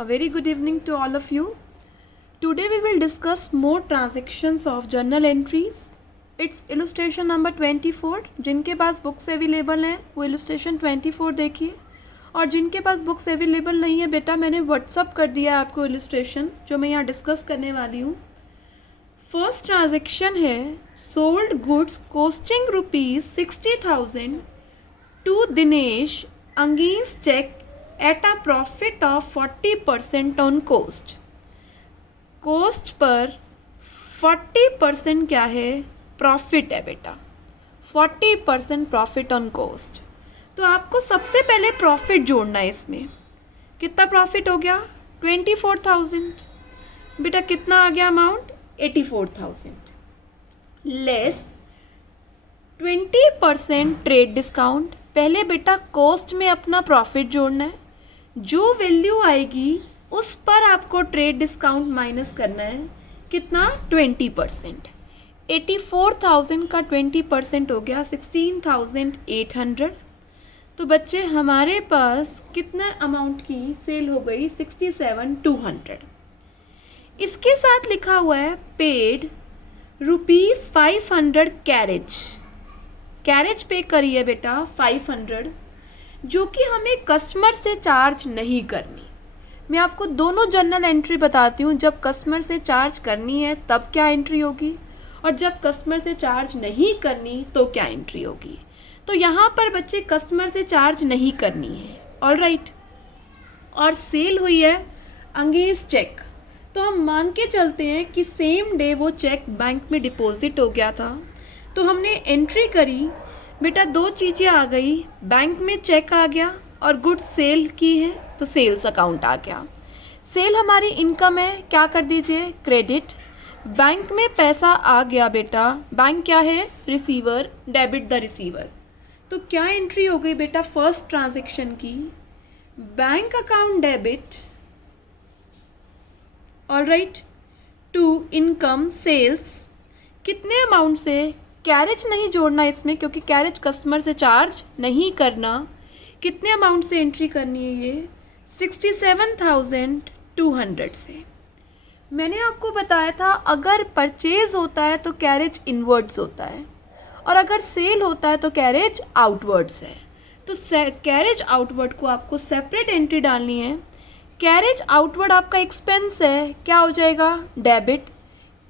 A very good evening to all of you. Today we will discuss more transactions of journal entries. It's illustration number 24. जिनके पास books available हैं वो illustration 24 देखिए, और जिनके पास books available नहीं है बेटा मैंने व्हाट्सअप कर दिया आपको illustration जो मैं यहाँ डिस्कस करने वाली हूँ. फर्स्ट ट्रांजेक्शन है sold goods costing ₹60,000 to Dinesh against cheque at a profit of 40% on cost. Cost पर 40% क्या है? प्रॉफिट है बेटा. 40% प्रॉफिट ऑन कोस्ट. तो आपको सबसे पहले प्रॉफिट जोड़ना है इसमें. कितना प्रॉफिट हो गया? 24,000. बेटा कितना आ गया अमाउंट? 84,000 less 20% trade discount. पहले बेटा कॉस्ट में अपना प्रॉफिट जोड़ना है. जो वैल्यू आएगी उस पर आपको ट्रेड डिस्काउंट माइनस करना है. कितना? 20%. 84,000 का 20% हो गया 16,800. तो बच्चे हमारे पास कितना अमाउंट की सेल हो गई? 67,200. इसके साथ लिखा हुआ है पेड ₹500 कैरेज. कैरेज पे करिए बेटा 500, जो कि हमें कस्टमर से चार्ज नहीं करनी. मैं आपको दोनों जर्नल एंट्री बताती हूँ. जब कस्टमर से चार्ज करनी है तब क्या एंट्री होगी, और जब कस्टमर से चार्ज नहीं करनी तो क्या एंट्री होगी. तो यहाँ पर बच्चे कस्टमर से चार्ज नहीं करनी है. ऑलराइट. और सेल हुई है अगेंस्ट चेक. तो हम मान के चलते हैं कि सेम डे वो चेक बैंक में डिपॉजिट हो गया था. तो हमने एंट्री करी बेटा, दो चीज़ें आ गई. बैंक में चेक आ गया और गुड्स सेल की है तो सेल्स अकाउंट आ गया. सेल हमारी इनकम है, क्या कर दीजिए? क्रेडिट. बैंक में पैसा आ गया बेटा. बैंक क्या है? रिसीवर. Debit the receiver. तो क्या एंट्री हो गई बेटा फर्स्ट ट्रांजैक्शन की? Bank account debit. Alright. To income sales. कितने अमाउंट से? कैरेज नहीं जोड़ना इसमें क्योंकि कैरेज कस्टमर से चार्ज नहीं करना. कितने अमाउंट से एंट्री करनी है? ये 67,200 से. मैंने आपको बताया था अगर परचेज होता है तो कैरेज इनवर्ड्स होता है, और अगर सेल होता है तो कैरेज आउटवर्ड्स है. तो कैरेज आउटवर्ड को आपको सेपरेट एंट्री डालनी है. कैरेज आउटवर्ड आपका एक्सपेंस है, क्या हो जाएगा? डेबिट.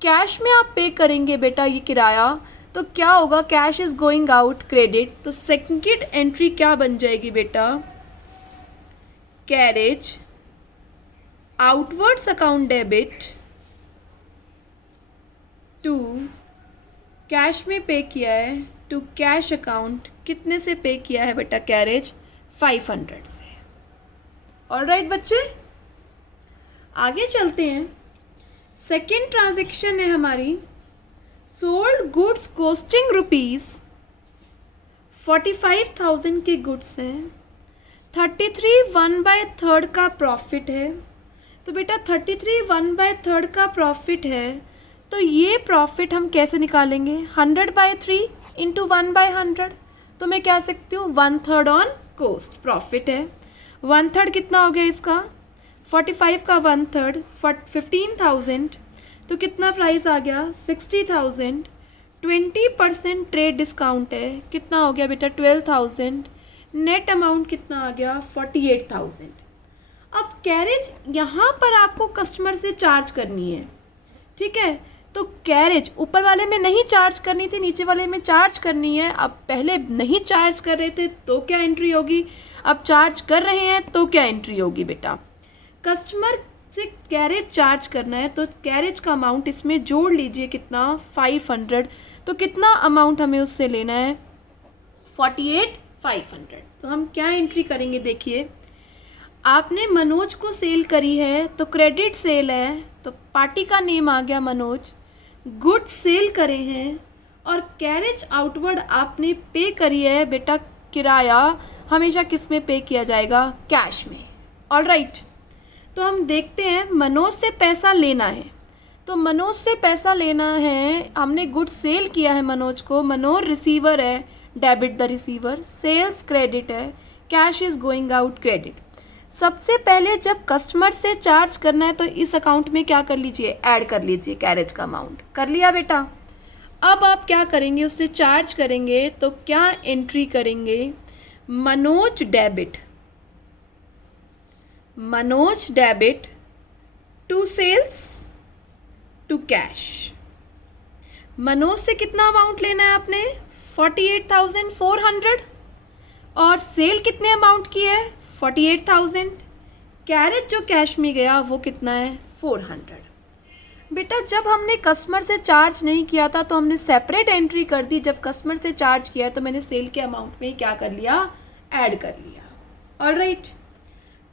कैश में आप पे करेंगे बेटा ये किराया, तो क्या होगा? Cash is going out. Credit. तो सेकंड एंट्री क्या बन जाएगी बेटा? Carriage outwards account debit to cash में पे किया है टू कैश अकाउंट. कितने से पे किया है बेटा? कैरेज 500 से. ऑलराइट बच्चे, आगे चलते हैं. सेकेंड ट्रांजैक्शन है हमारी सोल्ड गुड्स कॉस्टिंग ₹45,000 के गुड्स हैं. 33 1/3 का प्रॉफिट है. तो बेटा 33 1/3 का प्रॉफिट है, तो ये प्रॉफिट हम कैसे निकालेंगे? 100/3 इंटू 1/100. तो मैं कह सकती हूँ 1/3 ऑन कोस्ट प्रॉफिट है. 1/3 कितना हो गया इसका? 45 का 1/3 15,000. तो कितना प्राइस आ गया? 60,000. 20% ट्रेड डिस्काउंट है. कितना हो गया बेटा? 12,000. नेट अमाउंट कितना आ गया? 48,000. अब कैरेज यहाँ पर आपको कस्टमर से चार्ज करनी है. ठीक है, तो कैरेज ऊपर वाले में नहीं चार्ज करनी थी, नीचे वाले में चार्ज करनी है. अब पहले नहीं चार्ज कर रहे थे तो क्या एंट्री होगी? अब चार्ज कर रहे हैं तो क्या एंट्री होगी बेटा? कस्टमर से कैरेज चार्ज करना है तो कैरेज का अमाउंट इसमें जोड़ लीजिए. कितना? 500. तो कितना अमाउंट हमें उससे लेना है? 48,500. तो हम क्या एंट्री करेंगे? देखिए, आपने मनोज को सेल करी है तो क्रेडिट सेल है, तो पार्टी का नेम आ गया मनोज. गुड्स सेल करे हैं और कैरेज आउटवर्ड आपने पे करी है बेटा. किराया हमेशा किस में पे किया जाएगा? कैश में. ऑलराइट. तो हम देखते हैं मनोज से पैसा लेना है. तो मनोज से पैसा लेना है, हमने गुड्स सेल किया है मनोज को. मनोज रिसीवर है, debit the receiver. Sales credit है, cash is going out. Credit. सबसे पहले जब कस्टमर से चार्ज करना है तो इस अकाउंट में क्या कर लीजिए, ऐड कर लीजिए कैरेज का अमाउंट। कर लिया बेटा। अब आप क्या करेंगे, उससे चार्ज करेंगे तो क्या एंट्री करेंगे, Manoj debit to sales to cash. Manoj से कितना अमाउंट लेना है आपने, 48,400, और सेल कितने अमाउंट की है, 48,000। कैरेज जो कैश में गया वो कितना है, 400। बेटा जब हमने कस्टमर से चार्ज नहीं किया था तो हमने सेपरेट एंट्री कर दी, जब कस्टमर से चार्ज किया तो मैंने सेल के अमाउंट में क्या कर लिया, ऐड कर लिया। ऑलराइट,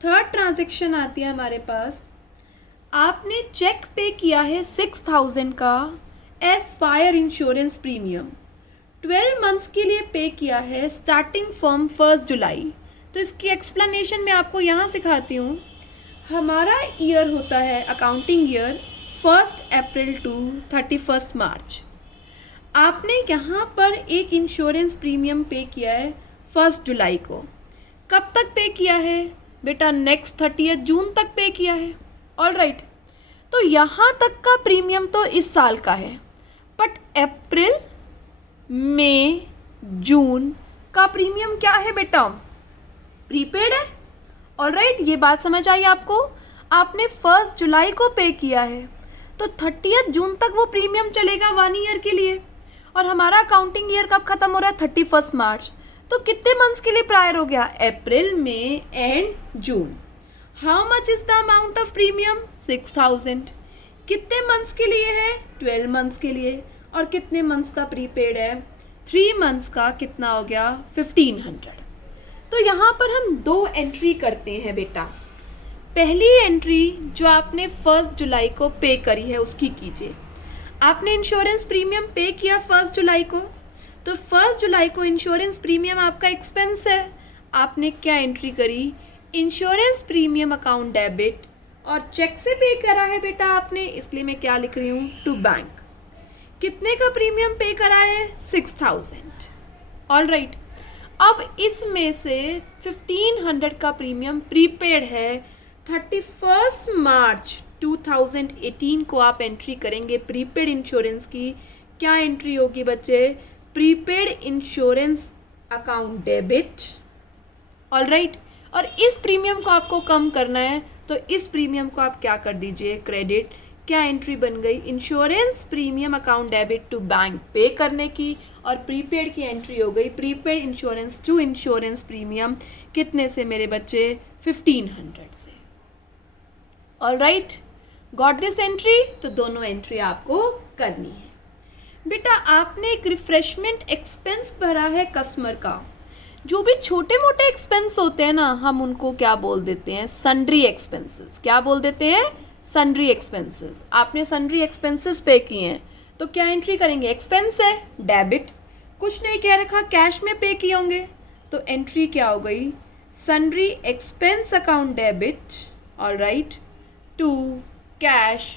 थर्ड ट्रांजैक्शन आती है हमारे पास। आपने चेक पे किया है 6,000 का as fire insurance premium, 12 months के लिए पे किया है स्टार्टिंग फ्रॉम 1 जुलाई। तो इसकी एक्सप्लेनेशन मैं आपको यहाँ सिखाती हूँ। हमारा ईयर होता है अकाउंटिंग ईयर 1 अप्रैल टू 31 मार्च। आपने यहाँ पर एक इंश्योरेंस प्रीमियम पे किया है 1 जुलाई को। कब तक पे किया है बेटा, नेक्स्ट 30 जून तक पे किया है। ऑलराइट, तो यहाँ तक का प्रीमियम तो इस साल का है, बट अप्रैल मई जून का प्रीमियम क्या है बेटा, प्रीपेड है। ऑलराइट, ये बात समझ आई आपको। आपने 1 जुलाई को पे किया है तो 30 जून तक वो प्रीमियम चलेगा 1 ईयर के लिए, और हमारा अकाउंटिंग ईयर कब खत्म हो रहा है, 31 मार्च। तो कितने मंथ्स के लिए प्रायर हो गया, April May and June. How much is the amount of premium, 6,000। कितने मंथ्स के लिए है, 12 मंथ्स के लिए। और कितने मंथ्स का प्रीपेड है, 3 मंथ्स का। कितना हो गया, 1,500। तो यहाँ पर हम 2 एंट्री करते हैं बेटा। पहली एंट्री जो आपने 1 जुलाई को पे करी है उसकी कीजिए। आपने इंश्योरेंस प्रीमियम पे किया 1 जुलाई को, तो 1 जुलाई को इंश्योरेंस प्रीमियम आपका एक्सपेंस है। आपने क्या एंट्री करी, इंश्योरेंस प्रीमियम अकाउंट डेबिट, और चेक से पे करा है बेटा आपने, इसलिए मैं क्या लिख रही हूँ, टू बैंक। कितने का प्रीमियम पे करा है, 6,000। ऑलराइट, अब इसमें से 1,500 का प्रीमियम प्रीपेड है। 31 मार्च 2018 को आप एंट्री करेंगे प्रीपेड इंश्योरेंस की। क्या एंट्री होगी बच्चे, prepaid insurance account debit. Alright, और इस प्रीमियम को आपको कम करना है तो इस प्रीमियम को आप क्या कर दीजिए, क्रेडिट। क्या एंट्री बन गई, insurance premium account debit to bank पे करने की, और प्रीपेड की एंट्री हो गई prepaid insurance to insurance premium. कितने से मेरे बच्चे, 1,500 से। Alright, got this entry. तो दोनों एंट्री आपको करनी है बेटा। आपने एक रिफ्रेशमेंट एक्सपेंस भरा है कस्टमर का। जो भी छोटे मोटे एक्सपेंस होते हैं ना, हम उनको क्या बोल देते हैं, सन्ड्री एक्सपेंसेस। क्या बोल देते हैं, सन्ड्री एक्सपेंसेस। आपने सन्ड्री एक्सपेंसेस पे किए हैं तो क्या एंट्री करेंगे, एक्सपेंस है डेबिट, कुछ नहीं कह रखा, कैश में पे किए होंगे तो एंट्री क्या हो गई, sundry expense account debit. Alright, to cash.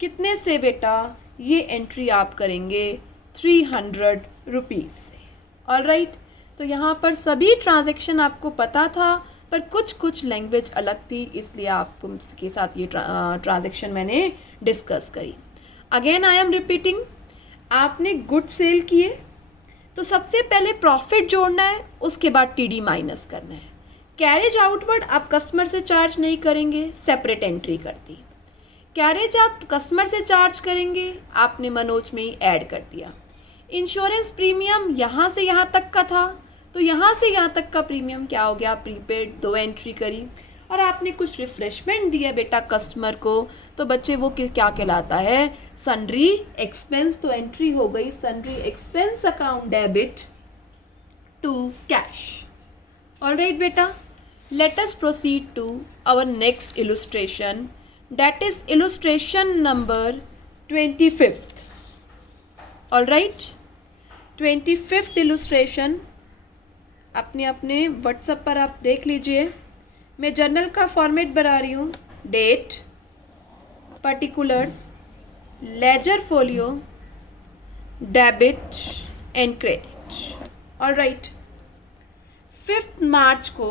कितने से बेटा, ये एंट्री आप करेंगे 300 रुपीज़ से। ऑलराइट, तो यहाँ पर सभी ट्रांजैक्शन आपको पता था, पर कुछ कुछ लैंग्वेज अलग थी, इसलिए आपको के साथ ये ट्रांजैक्शन मैंने डिस्कस करी। अगेन आई एम रिपीटिंग, आपने गुड सेल किए तो सबसे पहले प्रॉफिट जोड़ना है, उसके बाद टीडी माइनस करना है। कैरेज आउटवर्ड आप कस्टमर से चार्ज नहीं करेंगे, सेपरेट एंट्री कर दी। कैरेज आप कस्टमर से चार्ज करेंगे, आपने मनोज में ही ऐड कर दिया। इंश्योरेंस प्रीमियम यहाँ से यहाँ तक का था, तो यहाँ से यहाँ तक का प्रीमियम क्या हो गया, प्रीपेड। 2 एंट्री करी, और आपने कुछ रिफ्रेशमेंट दिया बेटा कस्टमर को, तो बच्चे वो क्या कहलाता है, सन्ड्री एक्सपेंस। तो एंट्री हो गई sundry expense account debit to cash. Alright बेटा, let us proceed to our next illustration, that is illustration number 25th। Alright, 25th illustration अपने अपने व्हाट्सएप पर आप देख लीजिए। मैं जर्नल का फॉर्मेट बना रही हूँ, date, particulars, ledger folio, debit and credit. Alright, 5 मार्च को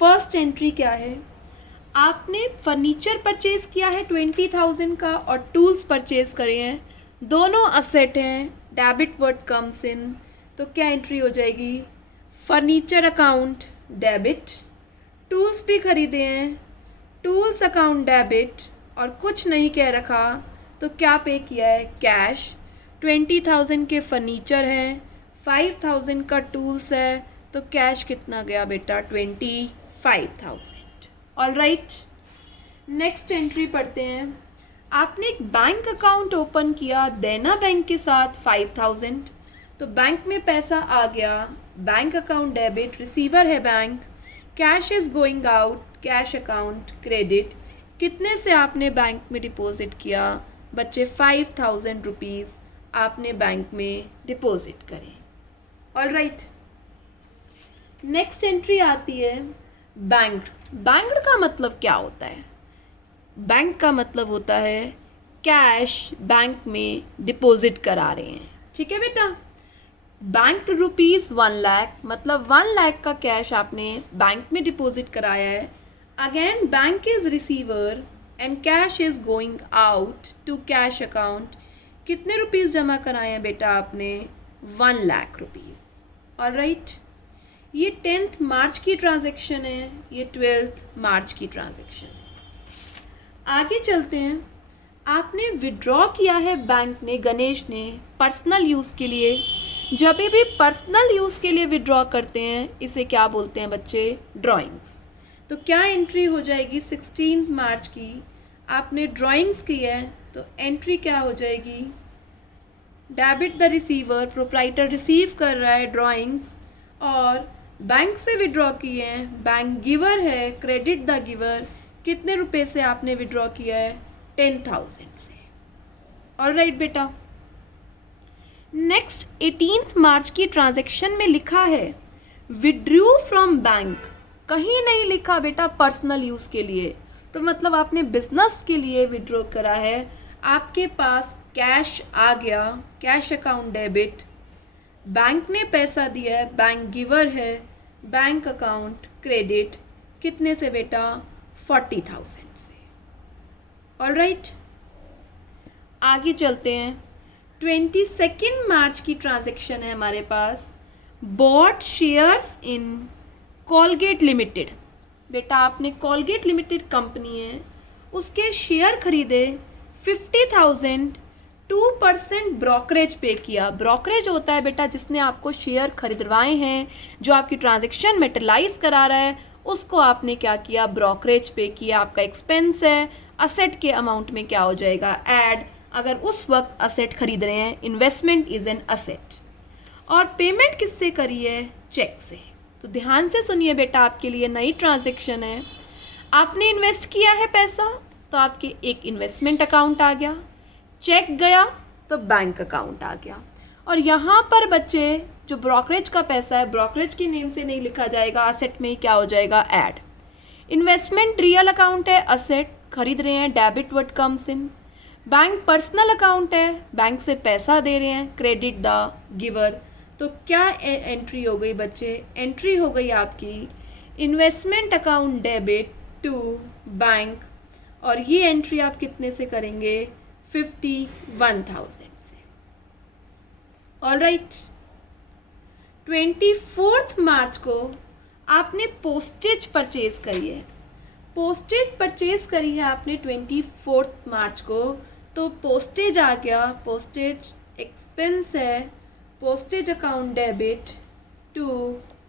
फर्स्ट एंट्री क्या है, आपने फर्नीचर परचेज किया है 20,000 का और टूल्स परचेज करे हैं, दोनों असेट हैं, डेबिट वर्ड कम्स इन, तो क्या एंट्री हो जाएगी? फर्नीचर अकाउंट डेबिट, टूल्स भी खरीदे हैं, टूल्स अकाउंट डेबिट, और कुछ नहीं कह रखा तो क्या पे किया है? कैश। 20,000 के फर्नीचर हैं, 5,000 का टूल्स है, तो कैश कितना गया बेटा? 25,000। ऑल राइट, नेक्स्ट एंट्री पढ़ते हैं। आपने एक बैंक अकाउंट ओपन किया देना बैंक के साथ 5,000, तो बैंक में पैसा आ गया, बैंक अकाउंट डेबिट, रिसीवर है bank, cash is going out, cash account credit. कितने से आपने बैंक में डिपॉजिट किया बच्चे? 5,000 रुपीज़ आपने बैंक में डिपॉजिट करें। ऑल राइट, नेक्स्ट एंट्री आती है बैंक। बैंक का मतलब क्या होता है? बैंक का मतलब होता है कैश बैंक में डिपॉजिट करा रहे हैं, ठीक है बेटा। बैंक रुपीज़ 1 लाख, मतलब 1 लाख का कैश आपने बैंक में डिपॉजिट कराया है। Again bank is receiver and cash is going out to cash account. कितने रुपीज़ जमा कराए हैं बेटा आपने? 1 लाख रुपीज़। ऑल राइट, ये 10th मार्च की ट्रांजैक्शन है, ये 12th मार्च की ट्रांजैक्शन है। आगे चलते हैं। आपने विड्रॉ किया है बैंक ने, गणेश ने, पर्सनल यूज़ के लिए। जब भी पर्सनल यूज़ के लिए विड्रॉ करते हैं इसे क्या बोलते हैं बच्चे? ड्राइंग्स। तो क्या एंट्री हो जाएगी? 16 मार्च की आपने ड्राइंग्स की है, तो एंट्री क्या हो जाएगी? Debit the receiver, proprietor receive कर रहा है ड्राइंग्स, और बैंक से विड्रॉ किए हैं, बैंक गिवर है, क्रेडिट द गिवर। कितने रुपए से आपने विड्रॉ किया है? 10,000 से। ऑल राइट बेटा, नेक्स्ट 18 मार्च की ट्रांजैक्शन में लिखा है विड्रू फ्रॉम बैंक। कहीं नहीं लिखा बेटा पर्सनल यूज़ के लिए, तो मतलब आपने बिजनेस के लिए विड्रॉ करा है। आपके पास कैश आ गया, कैश अकाउंट डेबिट, बैंक ने पैसा दिया है, बैंक गिवर है, बैंक अकाउंट क्रेडिट। कितने से बेटा? 40,000 से। ऑल राइट, आगे चलते हैं। 22 मार्च की ट्रांजैक्शन है हमारे पास, bought shares in Colgate limited. बेटा आपने कोलगेट लिमिटेड कंपनी है, उसके शेयर खरीदे 50,000, 2% ब्रोकरेज पे किया। ब्रोकरेज होता है बेटा जिसने आपको शेयर खरीदवाए हैं, जो आपकी ट्रांजैक्शन मेटलाइज करा रहा है, उसको आपने क्या किया? ब्रोकरेज पे किया। आपका एक्सपेंस है, असेट के अमाउंट में क्या हो जाएगा? ऐड। अगर उस वक्त असेट खरीद रहे हैं, इन्वेस्टमेंट इज एन असेट। और पेमेंट किससे करी है? चेक से। तो ध्यान से सुनिए बेटा, आपके लिए नई ट्रांजैक्शन है। आपने इन्वेस्ट किया है पैसा, तो आपके एक इन्वेस्टमेंट अकाउंट आ गया, चेक गया तो बैंक अकाउंट आ गया। और यहाँ पर बच्चे जो ब्रोकरेज का पैसा है, ब्रोकरेज के नेम से नहीं लिखा जाएगा, असेट में ही क्या हो जाएगा? ऐड। इन्वेस्टमेंट रियल अकाउंट है, असेट खरीद रहे हैं, debit word comes in. Bank personal account है, बैंक से पैसा दे रहे हैं, क्रेडिट द गिवर। तो क्या एंट्री हो गई बच्चे? एंट्री हो गई आपकी investment account debit to bank, और ये एंट्री आप कितने से करेंगे? 51,000 से। ऑल राइट, 24 मार्च को आपने पोस्टेज परचेज करी है। पोस्टेज परचेज करी है आपने 24 मार्च को, तो पोस्टेज आ गया, पोस्टेज एक्सपेंस है, postage account debit to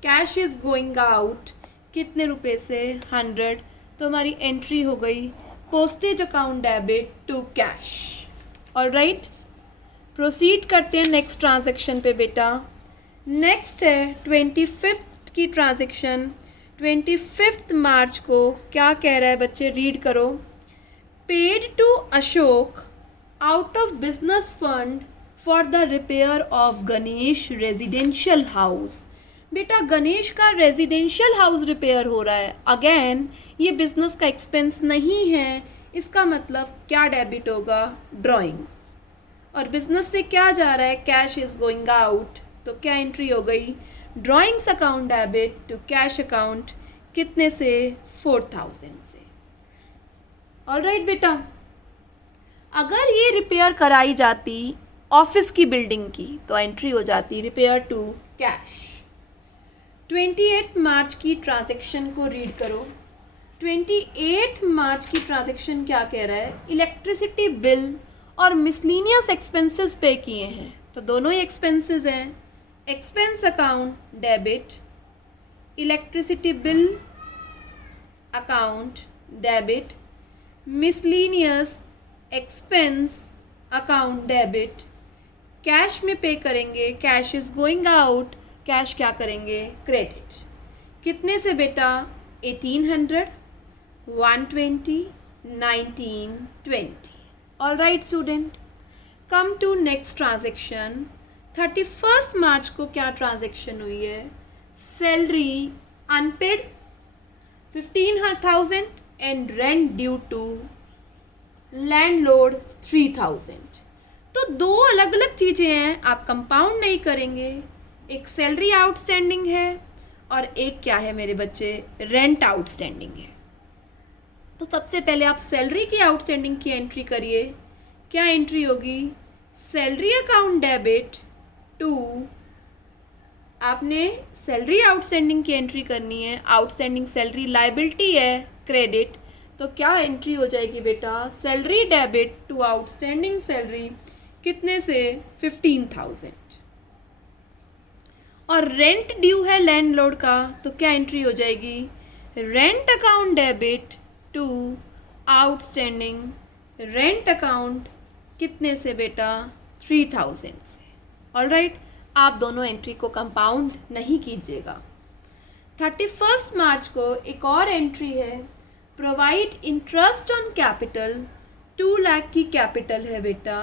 cash is going out. कितने रुपए से? 100। तो हमारी एंट्री हो गई postage account debit to cash. All right, proceed करते हैं नेक्स्ट ट्रांजैक्शन पे बेटा। नेक्स्ट है 25 की ट्रांजैक्शन। 25 मार्च को क्या कह रहा है बच्चे? रीड करो। Paid to Ashok out of business fund for the repair of Ganesh residential house. बेटा गणेश का रेजिडेंशियल हाउस रिपेयर हो रहा है। अगेन ये बिजनेस का एक्सपेंस नहीं है, इसका मतलब क्या डेबिट होगा? ड्राइंग। और बिजनेस से क्या जा रहा है? Cash is going out. तो क्या एंट्री हो गई? Drawings account debit to cash account. कितने से? 4,000 से। ऑलराइट बेटा, अगर ये रिपेयर कराई जाती ऑफिस की बिल्डिंग की तो एंट्री हो जाती रिपेयर टू कैश। 28 मार्च की ट्रांजैक्शन को रीड करो। 28 मार्च की ट्रांजैक्शन क्या कह रहा है, इलेक्ट्रिसिटी बिल और मिसलीनियस एक्सपेंसेस पे किए हैं, तो दोनों ही एक्सपेंसेस हैं। Expense account debit, electricity bill account debit, miscellaneous expense account debit, cash में पे करेंगे, cash is going out, cash क्या करेंगे, क्रेडिट। कितने से बेटा, 1800, 120, 19, 20। All right student, come to next transaction. 31 मार्च को क्या ट्रांजेक्शन हुई है, salary unpaid 15,000 and rent due to landlord 3000। तो दो अलग अलग चीज़ें हैं, आप कंपाउंड नहीं करेंगे। एक सैलरी आउटस्टैंडिंग है और एक क्या है मेरे बच्चे, रेंट आउटस्टैंडिंग है। तो सबसे पहले आप सैलरी की आउटस्टैंडिंग की एंट्री करिए। क्या एंट्री होगी, सैलरी अकाउंट डेबिट टू, आपने सैलरी आउटस्टैंडिंग की एंट्री करनी है। आउटस्टैंडिंग सैलरी लायबिलिटी है, क्रेडिट, तो क्या एंट्री हो जाएगी बेटा, salary debit to outstanding salary, कितने से, 15,000। और रेंट ड्यू है लैंडलॉर्ड का, तो क्या एंट्री हो जाएगी, rent account debit to outstanding rent account, कितने से बेटा, 3000 से। ऑलराइट, आप दोनों एंट्री को कंपाउंड नहीं कीजिएगा। 31 मार्च को एक और एंट्री है, provide interest on capital, 2 lakh की कैपिटल है बेटा,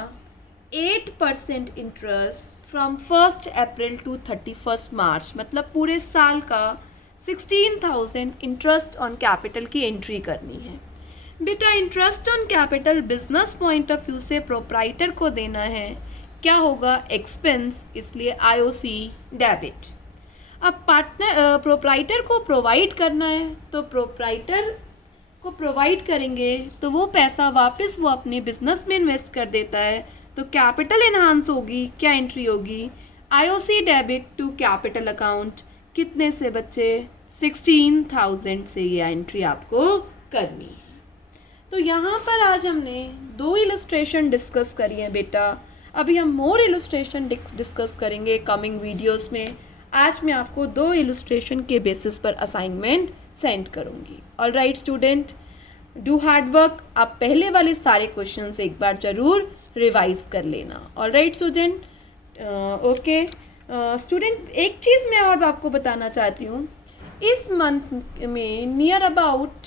8% इंटरेस्ट फ्रॉम 1 अप्रैल टू 31 मार्च, मतलब पूरे साल का 16,000 इंटरेस्ट ऑन कैपिटल की एंट्री करनी है। बेटा interest on capital business point of view से प्रोप्राइटर को देना है, क्या होगा, एक्सपेंस, इसलिए आईओसी डेबिट। अब पार्टनर प्रोप्राइटर को प्रोवाइड करना है, तो प्रोप्राइटर को प्रोवाइड करेंगे तो वो पैसा वापस वो अपने बिजनेस में इन्वेस्ट कर देता है, तो कैपिटल इन्हांस होगी, क्या एंट्री होगी, IOC debit to capital account, कितने से बच्चे, 16,000 से ये एंट्री आपको करनी है। तो यहाँ पर आज हमने 2 इलस्ट्रेशन डिस्कस करी हैं बेटा, अभी हम मोर इलस्ट्रेशन डिस्कस करेंगे कमिंग वीडियोस में। आज मैं आपको 2 इलस्ट्रेशन के बेसिस पर असाइनमेंट सेंड करूँगी। All right student, do hard work, आप पहले वाले सारे क्वेश्चंस एक बार ज़रूर रिवाइज कर लेना। All right student, okay student, एक चीज़ मैं और आपको बताना चाहती हूँ, इस मंथ में नियर अबाउट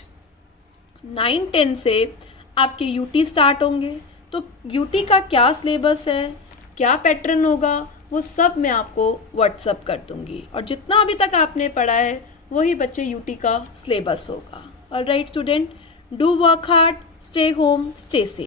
9-10 से आपके यूटी स्टार्ट होंगे, तो यूटी का क्या सिलेबस है, क्या पैटर्न होगा, वो सब मैं आपको व्हाट्सअप कर दूँगी, और जितना अभी तक आपने पढ़ा है वही बच्चे यूटी का सिलेबस होगा। All right student, do work hard, stay home, stay safe.